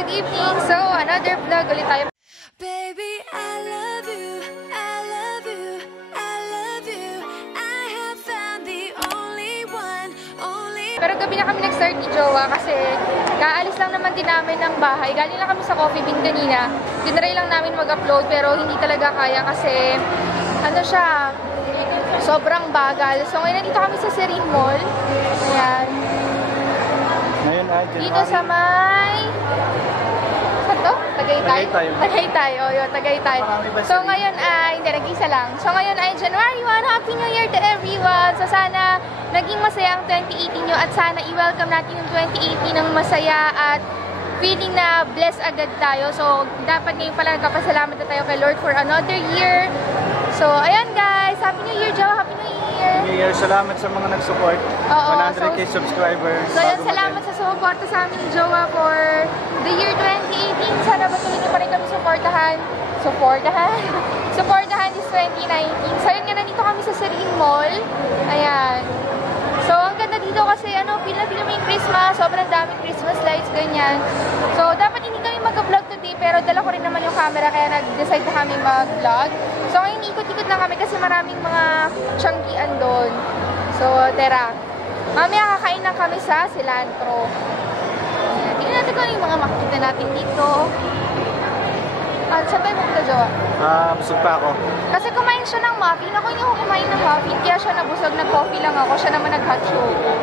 good evening. So, another vlog ulit tayo. Baby, I love you, I love you, I love you. I have found the only one, only. Pero gabi na kami nag-start ni Jowa kasi kaalis lang naman din namin ng bahay. Galing lang kami sa Coffee Bean kanina. Dinry lang namin mag-upload pero hindi talaga kaya kasi ano siya, sobrang bagal. So ngayon nandito kami sa Serene Mall. Ayan. Ngayon ay Dito sa may... Saan to? Tagaytay? Tagaytay. O yun, Tagaytay. So ngayon ay... Hindi, nag-isa lang. So ngayon ay January 1. Happy New Year to everyone! So sana naging masaya ang 2018 nyo at sana i-welcome natin yung 2018 ng masaya at feeling na blessed agad tayo. So dapat ngayon pala nagpapasalamat na tayo kay Lord for another year. So ayan guys! Happy New Year, Joe! Happy New Year! New Year, salamat sa mga nag-support. 100k subscribers. So yan, salamat sa suporta sa aming Jowa for the year 2018. Sana patuloy niyo pa rin kami supportahan this 2019. So yun nga, nandito kami sa Serene Mall. Ayan. So ang ganda dito kasi feel na feel mo yung Christmas. Sobrang daming Christmas lights, ganyan. So dapat hindi kami mag-vlog today pero dala ko rin naman yung camera kaya nag-decide na kami mag-vlog. So ngayon ikot-ikot lang kami kasi maraming mga tiyanggian doon. So tara. Mamaya kakain lang kami sa Cilantro. Ayan. Tingnan natin kung yung mga makikita natin dito. Saan tayo pupunta, Jowa? Busog pa ako. Kasi kumain siya ng muffin. Ako hindi ako kumain ng muffin. Kaya siya nabusog. Nag-coffee lang ako. Siya naman nag-hot choco.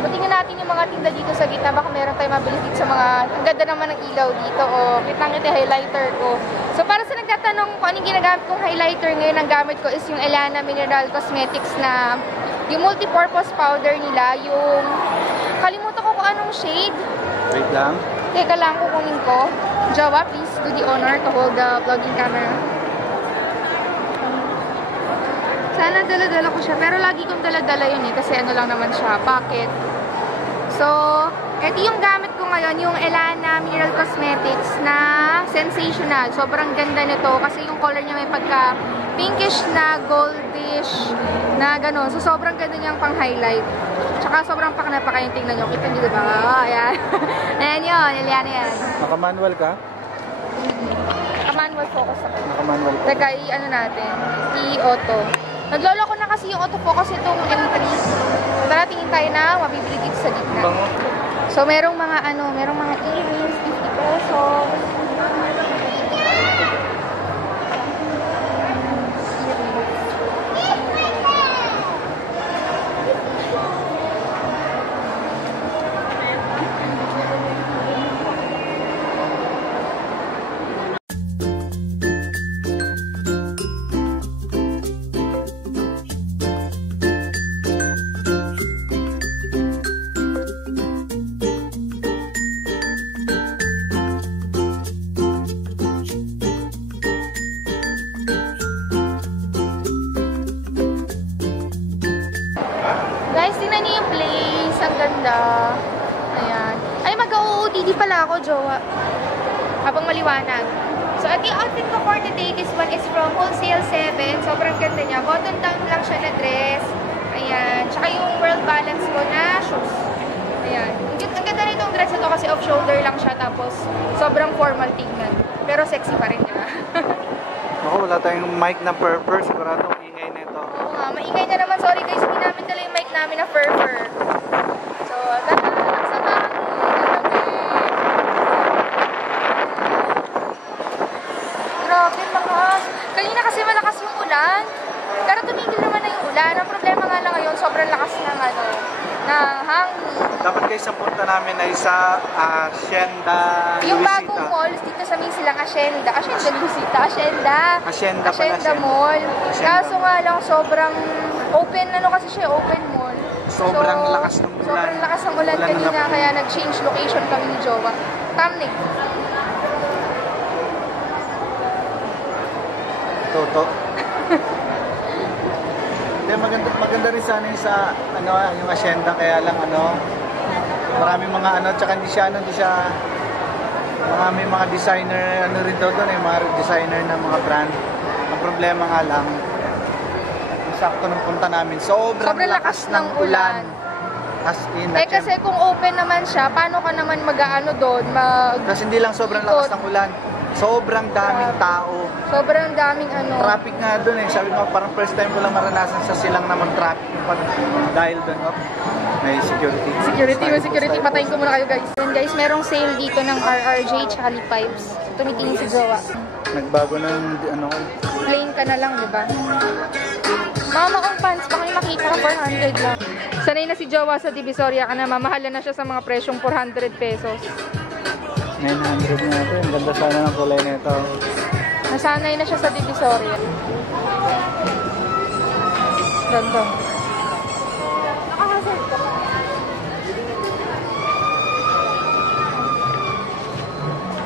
So, tingnan natin yung mga tinda dito sa gitna. Baka meron tayo mabilis dito sa mga... Ang ganda naman ng ilaw dito. O, kitang-kita highlighter ko. So, para sa nagtatanong kung anong ginagamit kong highlighter ngayon, ang gamit ko is yung Elana Mineral Cosmetics na yung multi-purpose powder nila. Yung... Kalimutan ko kung anong shade. Wait lang. Teka lang, kukunin ko. Jowa, please do the honor to hold the vlogging camera. Sana dala-dala ko siya. Pero lagi kong dala-dala yun kasi ano lang naman siya, pocket. So, ito yung gamit ko ngayon, yung Elana Mineral Cosmetics na Sensational. Sobrang ganda nito kasi yung color niya may pagka pinkish na goldish na gano'n. So, sobrang ganda niyang pang-highlight. Tsaka sobrang paknapa kayong tingnan nyo. Kita nyo diba? Ayan. Ayan yun. Eliana yan. Naka-manual ka? Naka-manual focus ako. Naka-manual ka? Teka, i-ano natin? I-auto. Naglolo ko na kasi yung autofocus itong M3. Tara, tingin tayo na mabibili dito sa gitna. Bango. So, merong mga merong mga earrings, 50 pesos. Guys, tingnan niyo yung place. Ang ganda. Ayan. Ay, mag-OOTD pala ako, Jowa. Habang maliwanag. So, at yung outfit ko for today, this one is from Wholesale 7. Sobrang ganda niya. Button down lang siya na dress. Ayan. Tsaka yung World Balance ko na shoes. Ayan. Ang ganda na itong dress na to kasi off-shoulder lang siya. Tapos, sobrang formal tingnan. Pero sexy pa rin, diba? Ako, wala tayong mic na purpose. Siguradong ingay na ito. Oo nga, maingay na naman. Sorry guys, hindi namin dala yung mic namin na fur-fur. So, ganda na lang sa bahay. Grabe, mahas. Kanina kasi malakas yung ulan. Pero tumigil naman na yung ulan. Ang problema nga lang ngayon, sobrang lakas ng ng hangin. Dapat guys, ang punta namin ay sa Hacienda Yung Luisita. bagong mall, dito sa may silang Hacienda Luisita, Hacienda Mall. Kaso nga lang, sobrang open, kasi siya, open mall. Sobrang lakas ng ulan. Sobrang lakas ng ulan kanina, kaya nag-change location kami ni Jowa. Thumbnail. Toto. Maganda rin sana yung sa yung Hacienda, kaya lang maraming mga tsaka hindi siya may mga designer rin doon, yung mga designer ng mga brand. Ang problema nga lang, sakto nung punta namin, sobrang lakas ng ulan. as in. Kasi kung open naman siya, paano ka naman mag-ano doon? Kasi hindi lang sobrang lakas ng ulan. Sobrang daming tao. Sobrang daming ano. Traffic nga doon eh. Sabi mo, parang first time ko lang maranasan sa silang na mag-traffic. Dahil doon, may security. Security. Patayin ko muna kayo guys. And guys, merong sale dito ng RRJ Chali Pipes. Tumitingin si Jowa. Nagbago ng ano ko. Plain ka na lang, di ba? Mama kong pants, baka may makita ka 400 lang. Sanay na si Jowa sa Divisoria ka na. Mamahala na siya sa mga presyong 400 pesos. 900 na ito. Ang ganda sana ng kulay na ito. Nasanay na siya sa Divisoria. Ganda.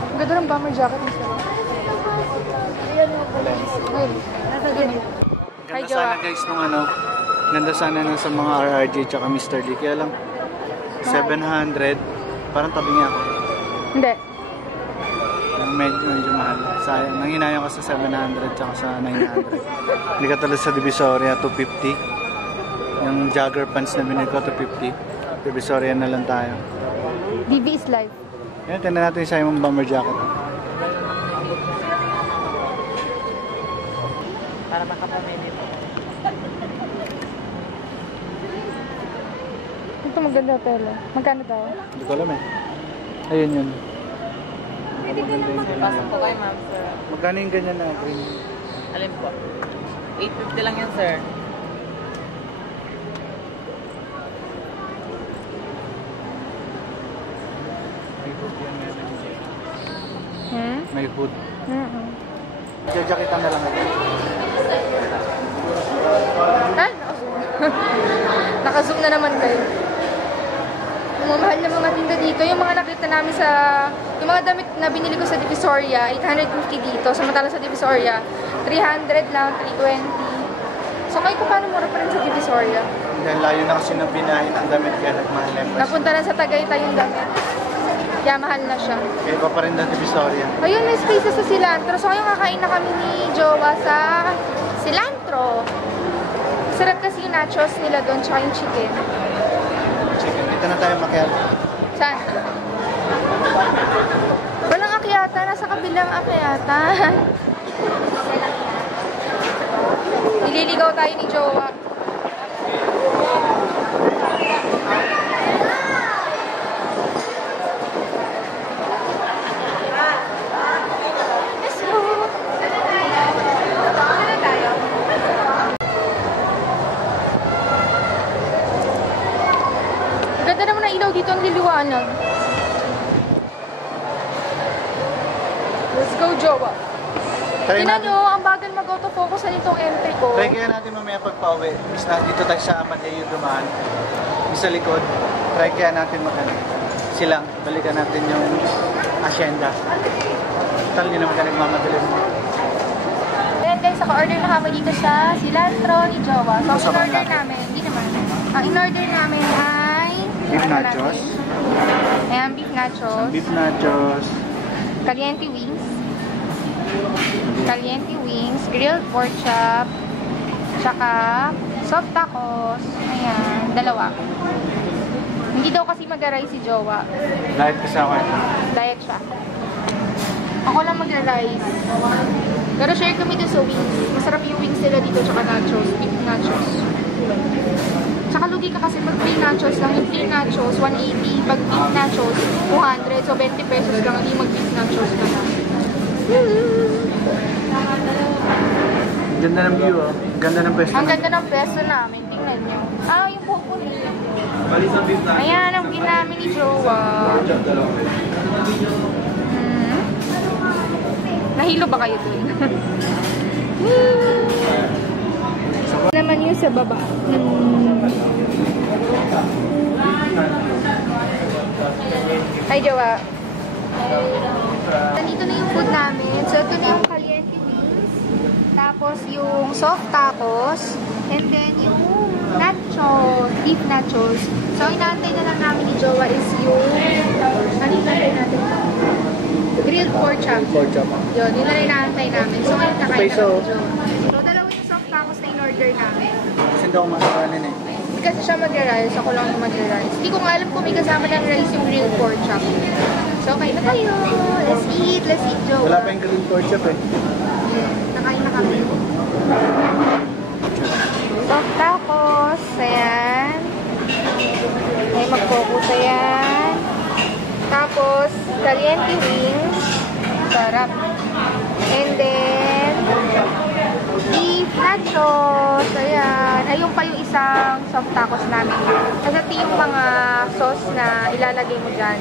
Ang ganda ng bomber jacket mo sa'yo. Hi, Ganda Jowa. sana guys nung ano. Ganda sana nung sa mga RRJ tsaka Mr. D. Kaya lang 700. Parang tabi niya ako. Hindi. Medyo mahal. Sayang. Nanghinayang ko sa 700 tsaka sa 900. Hindi ka tulad sa Divisoria, 250. Yung jogger pants na binili ko, 250. Divisoria na lang tayo. DB is life. Yan, tingnan natin sa yung bomber jacket. Para makapamili po. Ito maganda pala. Magkano daw? Hindi ko alam eh. Ayun yun. Pasok po kayo, ma'am, sir. Magkano yung ganyan na green? Alin po? 850 lang yan, sir. May hood yan meron. May hood. Jajakitan na lang ito. Ay, nakazoom. Nakazoom na naman kayo. Yung mamahal na mga tinda dito, yung mga nakita namin sa... Yung mga damit na binili ko sa Divisoria, 850 dito. Samantala sa Divisoria, 300 lang, 320. So ngayon kung paano mura pa rin sa Divisoria? Dahil layo na kasi ng binahin ang damit kaya nagmahal na yung price. Napunta na sa Tagaytay yung damit. Kaya mahal na siya. Kaya iba pa rin ng Divisoria. Ayun, may spaces sa Cilantro. So ngayon kakain na kami ni Jowa sa Cilantro. Sarap kasi yung nachos nila doon, tsaka yung chicken. Chicken. Dito na tayo makialam. Saan? Walang akyata. Nasa kabilang akyata. Nililigaw tayo ni Jowa. Let's go! Saan na tayo? Ganda naman ng ilaw dito, ang liliwanag. Let's go, Jowa. Try Tingnan natin. nyo, ang bagal mag-autofocus na nitong entry ko. Try kaya natin mamaya pagpa-uwi. Is na dito tayo sa Amadeo dumaan. Yung sa likod. Try kaya natin magano. Silang, balikan natin yung asyenda. Total, hindi naman ka nagmamadali mo. Ayan guys, naka-order na kami dito sa Cilantro ni Jowa. So, ang Masama in-order natin. namin, hindi naman. Ang in-order namin ay... Beef ano nachos. natin? Ayan, beef nachos. Beef nachos. Caliente wings. Caliente wings. Grilled pork chop. Tsaka soft tacos. Ayan, dalawa. Hindi daw kasi mag-aray si Jowa. Diet kasi ako ito. Diet siya. Ako lang mag-rice. Pero share kami dun sa wings. Masarap yung wings nila dito tsaka nachos. Beef nachos. Tsaka lugi ka kasi pag plain nachos lang. Yung plain nachos, 180. Pag beef nachos, 200. So 20 pesos lang. Hindi mag-beef nachos ka na. Ganda ng view, oh. Ganda ng pwesto. Ang ganda ng peso namin. Tingnan nyo. Ah, yung buhok ko nila. Ayan, ang ginamit ni Jowa. Nahilo ba kayo dun? Naman yung sa baba. Hi, Jowa. Nandito na yung food namin. So, ito na yung caliente wings. Tapos, yung soft tacos. And then, yung nachos. Beef nachos. So, inaantay na lang namin ni Jowa is yung... Ano inaantay natin? Grilled pork chop. Pork chop. Yun, yun na rin inaantay namin. So, ngayon kakain na Peso. kami ni Jowa. So, dalawa yung soft tacos na in-order namin. Kasi hindi ako makakanin eh. kasi siya mag-rice. Ako lang yung mag-rice. Hindi ko nga alam kung may kasama ng rice yung grilled pork chop. So, kain na tayo. Let's eat. Let's eat, Jowa. Wala pa yung grilled pork chop eh. Nakain na kami. Soft tacos. Ayan. Ay, mag-focus. Ayan. Tapos, caliente wings. Sarap. And then, beef nachos. Ayan. Ayun pa yung isang soft tacos namin. Kasi ito yung mga sauce na ilalagay mo dyan.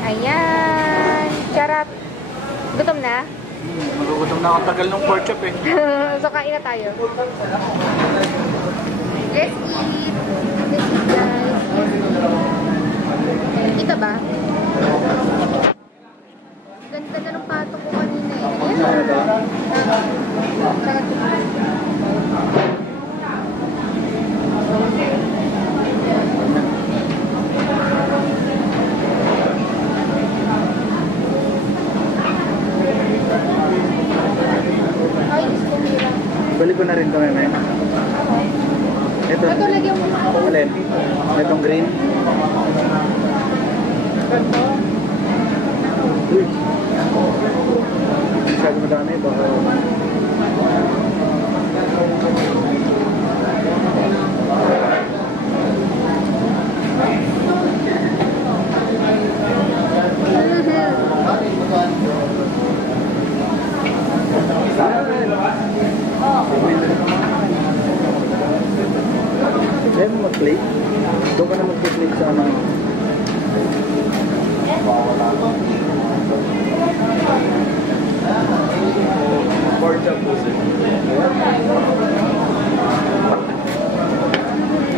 Ayan. Charap. Gutom na? Magugutom na ako. Tagal ng pork chop eh. So, kain na tayo. Let's eat. Let's eat, guys. Kita ba? Ganda na ng patong ko kanina eh. Ayan. Ay, gusto mira. Balik ko na rin ito ngayon. Ito. Ito, lagyan mo. Alin? Itong green. Ito. Uy. Masyado madami. Baka... Kaya mo mag-play? Doon ka na mag-play sa ano? Pork chop po sir.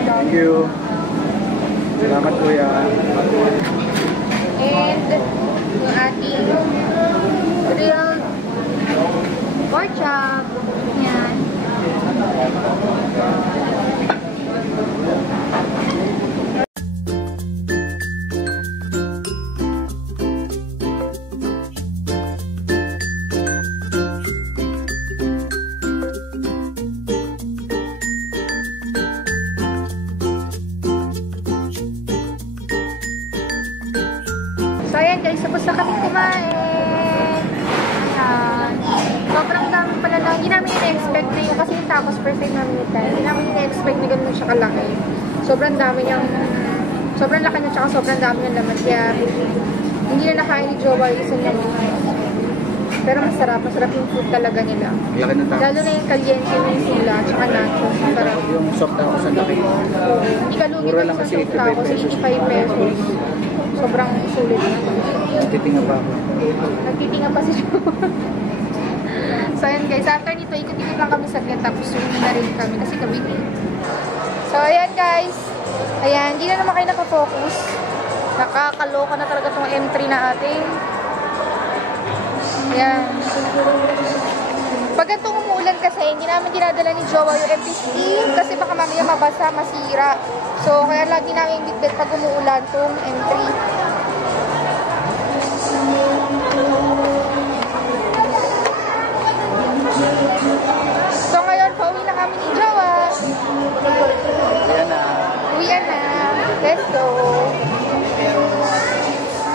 Thank you. Salamat kuya. And yung ating grilled pork chop. Yan. So, ayan guys, tapos na kami kumain. Ayan. Sobrang dami pala lang. Hindi namin in-expect na yun. Kasi yung tacos first time namin yung tayo. Hindi namin in-expect na ganun siya kalaki. Sobrang dami niyang... Sobrang laki niya, tsaka sobrang dami niyang laman. Kaya, hindi na nakain ni Jowa yung isang naman. Pero masarap. Masarap yung food talaga nila. Laki ng tacos. Lalo na yung caliente yung sila, tsaka nachos. Masarap. Yung soft tacos ang laki. Hindi ka lugi Mura pa lang sa kasi soft tacos. 85 85 pesos. Sobrang sulit. Titinga pa ako. Nagtitinga pa si Jowa. So, ayan guys. After nito, ikot-ikot lang kami saglit. Tapos, swimming na rin kami. Kasi gabi din. So, ayan guys. Ayan. Hindi na naman kayo nakafocus. Nakakaloka na talaga itong M3 na ating. Ayan. Pag itong umuulan kasi, hindi namin dinadala ni Jowa yung M50. Kasi baka mamaya mabasa, masira. So, kaya lagi namin bitbit pag umuulan itong M3. So, ngayon, pauwi na kami ni Jowa. Ayan na. Uwi na. Let's go.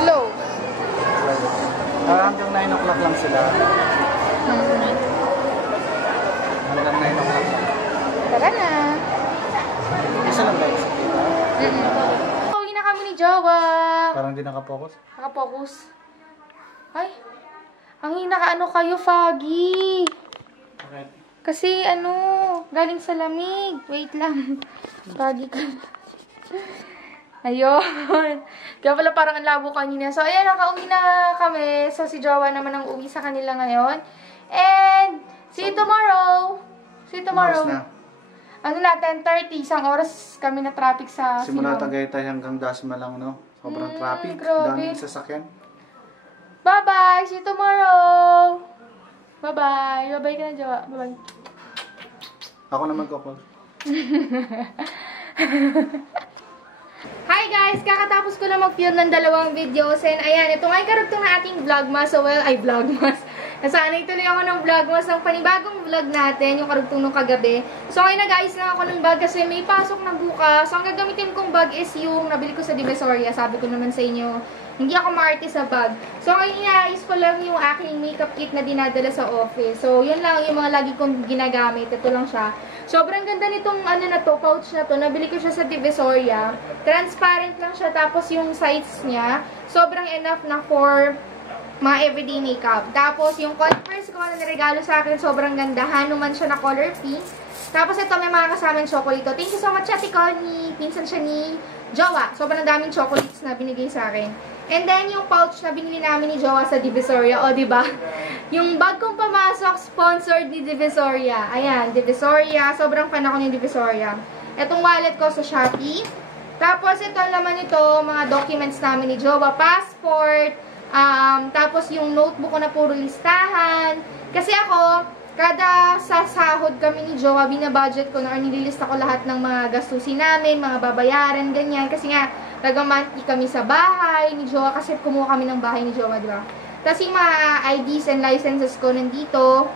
Slow. Hanggang 9 o'clock lang sila. Hanggang 9 o'clock lang. Tara na. Isa lang ba yung Pauwi na kami ni Jowa. Parang di nakapokus. Nakapokus. Ay, ang hinakaano kayo, Foggy. Okay. Kasi galing sa lamig. Wait lang. Foggy ka. Ayun. Kaya pala parang ang labo kanina. So, ayan, nakauwi na kami. So, si Jowa naman ang uwi sa kanila ngayon. And, see you tomorrow. See you tomorrow. Na. Ano na, 10:30. Isang oras kami na traffic sa Simula Silong. Tagaytay hanggang Dasma lang, no? Sobrang traffic. grabe. Daming sasakyan. Bye-bye! See you tomorrow! Bye-bye! Bye-bye ka na, Jowa. Bye-bye. Ako na magkakol. Hi guys! Kakatapos ko na mag-film ng 2 videos. And ayan, ito nga yung karugtong na ating vlogmas. So well, ay vlogmas. Nasanay tuloy ako ng vlogmas ng panibagong vlog natin, yung karugtong nung kagabi. So ngayon nag-ayos lang ako ng bag kasi may pasok na bukas. So ang gagamitin kong bag is yung nabili ko sa Divisoria. Sabi ko naman sa inyo, hindi ako maarte sa bag. So ngayon inaayos ko lang yung aking makeup kit na dinadala sa office. So yun lang yung mga lagi kong ginagamit. Ito lang siya. Sobrang ganda nitong ano na to, pouch na to. Nabili ko siya sa Divisoria. Transparent lang siya. Tapos yung size niya, sobrang enough na for mga everyday makeup. Tapos yung Converse ko na niregalo sa akin, sobrang ganda. Hanuman siya na color pink. Tapos ito may mga kasamang chocolate. Thank you so much, Ate Connie. Pinsan siya ni Jowa. Sobrang daming chocolates na binigay sa akin. And then, yung pouch na binili namin ni Jowa sa Divisoria. O, diba? Yung bag kong pamasok, sponsored ni Divisoria. Ayan, Divisoria. Sobrang fan ako ni Divisoria. Itong wallet ko sa Shopee. Tapos, ito naman ito, mga documents namin ni Jowa. Passport. Tapos, yung notebook ko na puro listahan. Kasi ako, kada sa sahod kami ni Jowa, binabudget ko na nililista ko lahat ng mga gastusin namin, mga babayaran, ganyan. Kasi nga, taga-monthly kami sa bahay ni Jowa kasi kumuha kami ng bahay ni Jowa, di ba? Tapos yung mga IDs and licenses ko nandito.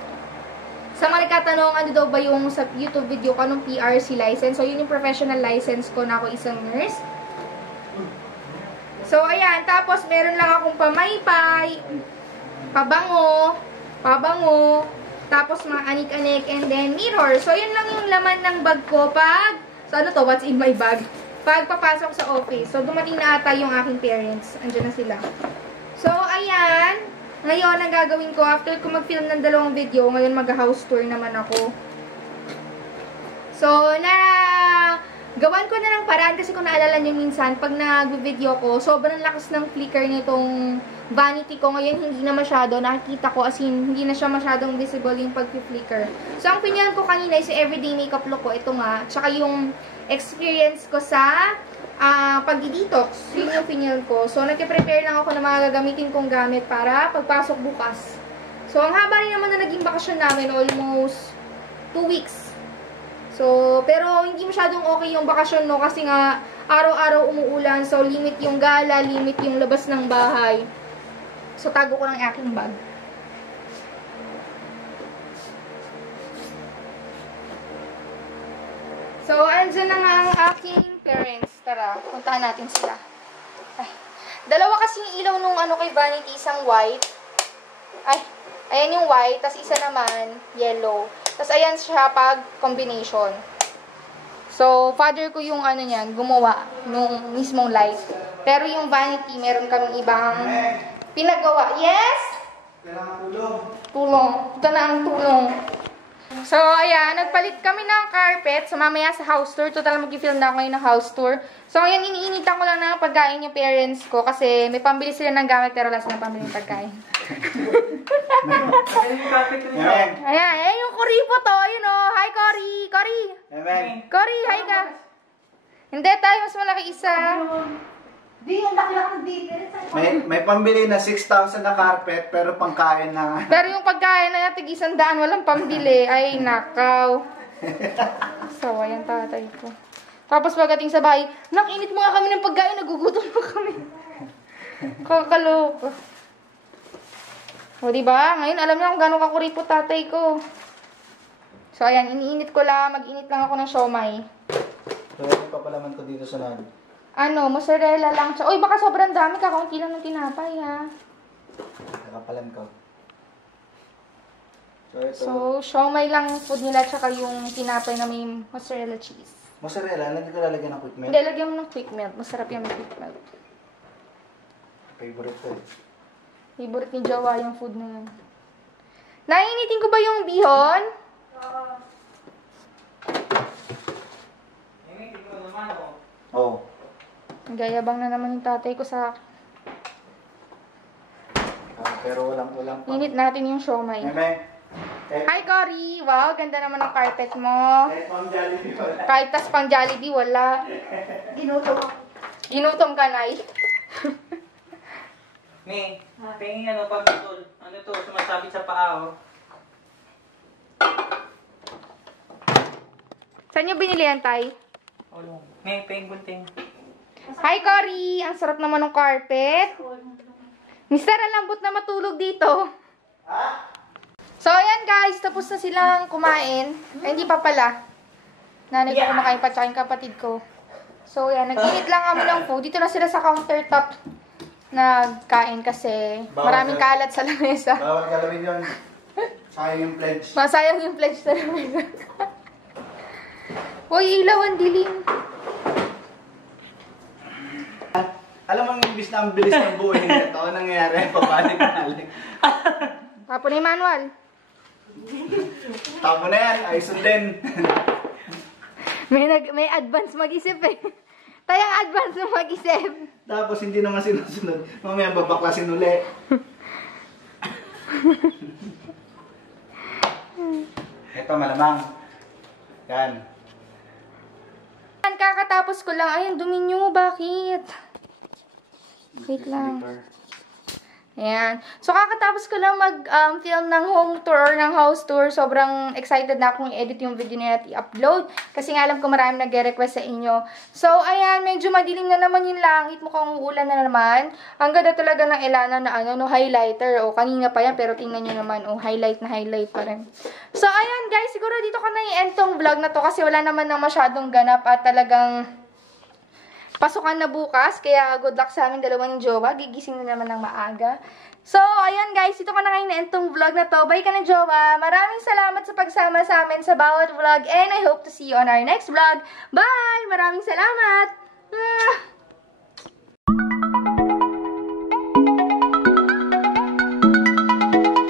Sa mga nagkatanong, ano daw ba yung sa YouTube video ko, anong PRC license? So, yun yung professional license ko na ako isang nurse. So, ayan. Tapos, meron lang akong pamaypay, pabango, tapos mga anik-anik, and then mirror. So, yun lang yung laman ng bag ko pag, so ano to, what's in my bag? Pag papasok sa office. So, dumating na ata yung aking parents. Andiyan na sila. So, ayan. Ngayon, ang gagawin ko, after ko mag-film ng 2 video, ngayon mag-house tour naman ako. So, gawan ko na ng paraan kasi kung naalala nyo minsan, pag nag-video ko, sobrang lakas ng flicker nitong vanity ko. Ngayon, hindi na masyado. Nakikita ko, as in, hindi na siya masyadong visible yung pag-flicker. So, ang pinyan ko kanina is everyday makeup look ko. Ito nga. Tsaka yung experience ko sa pag-detox. Yun yung pinyan ko. So, nagke-prepare lang ako ng mga gagamitin kong gamit para pagpasok bukas. So, ang haba rin naman na naging bakasyon namin, almost 2 weeks. So, pero hindi masyadong okay yung bakasyon, no? Kasi nga, araw-araw umuulan. So, limit yung gala, limit yung labas ng bahay. So, tago ko ng aking bag. So, andyan na nga ang aking parents. Tara, puntahan natin sila. Ay, dalawa kasi yung ilaw nung ano kay Vanity, isang white. Ay, ayan yung white, tas isa naman, yellow. Tas ayan siya pag combination. So, father ko yung ano niyan, gumawa nung mismong light. Pero yung Vanity, meron kaming ibang pinagawa. Yes? Tulong. Ito na ang tulong. So, ayan, nagpalit kami ng carpet. So, mamaya sa house tour. Total, mag-film na ako ngayon ng house tour. So, ngayon, iniinitan ko lang ng pagkain yung parents ko. Kasi may pambili sila ng gamit, pero wala silang pambili ng pagkain. Ayan, ayan yung Cory po to. Yun o. Hi, Cory. Cory. Cory, hi ka. Hindi, tayo. Mas malaki isa. Di, ang laki-laki ng dito. May pambili na 6,000 na carpet, pero pangkain na. Pero yung pagkain na tig 100, walang pambili. Ay, nakaw. So, ayan tatay ko. Tapos pagdating sa bahay, nakinit mo nga kami ng pagkain, nagugutom na kami. Kakaloko. O, diba? Ngayon, alam niyo kung gano'ng kakuripot tatay ko. So, ayan, iniinit ko lang. Mag-init lang ako ng siomay. So, ito papalaman ko dito sa lado. Ano, mozzarella lang siya. Uy, baka sobrang dami. Kakaunti lang ng tinapay, ha? Nakapalan ko. So, ito. So, siomay lang food nila, tsaka yung tinapay na may mozzarella cheese. Mozzarella, hindi ko lalagyan ng quick melt. Hindi, lagyan mo ng quick melt. Masarap yung may quick melt. Favorite ko. Favorite ni Jowa yung food na yun. Nainitin ko ba yung bihon? Oo. Gayabang na naman yung tatay ko sa akin. Pero walang pa. Init natin yung siomay. Meme. Hi, Cory! Wow, ganda naman ng carpet mo. Pang Jollibee wala. Kahit tas pang Jollibee, wala. Ginutom ako. Ginutom ka, Nay. May, tingin ano, pagtutol. Ano to, sumasabit sa paa, oh. Saan nyo binili yan, Tay? May, gunting. Hi, Cory! Ang sarap naman ng carpet. Mister, ang lambot na matulog dito. Ha? So, ayan guys, tapos na silang kumain. Ay, hindi pa pala. Nanay ko kumakain pa, tsaka yung kapatid ko. So, ayan, nag-init lang kami ng food. Dito na sila sa countertop nagkain kasi maraming kalat sa lamesa. Bawal galawin yun. Sayang yung pledge. Masayang yung pledge sa lamesa. Uy, ilaw ang dilim. Alam mo, imbis na ang bilis ng buhay nito, nangyayari, pabalik-balik. Tapo na yung manual. Tapo na yan, ayos din. May advance mag-isip eh. Tayang advance na mag-isip. Tapos hindi naman sinusunod. Mamaya babaklasin uli. Ito malamang. Yan. Kakatapos ko lang. Ayun, dumi nyo. Bakit? Wait lang. Ayan. So, kakatapos ko lang mag-film ng home tour, ng house tour. Sobrang excited na akong i-edit yung video na i-upload. Kasi nga alam ko marami nag-request sa inyo. So, ayan. Medyo madilim na naman yung langit. Mukhang uulan na naman. Ang ganda talaga ng Elana na no, highlighter. O, kanina pa yan. Pero tingnan nyo naman. O, highlight na highlight pa rin. So, ayan guys. Siguro dito ko na i-end tong vlog na to. Kasi wala naman na masyadong ganap. At talagang pasukan na bukas, kaya good luck sa aming dalawang jowa. Gigising na naman ng maaga. So, ayan guys, ito ka na ngayon na entong vlog na to. Bye ka na jowa. Maraming salamat sa pagsama sa amin sa bawat vlog and I hope to see you on our next vlog. Bye! Maraming salamat!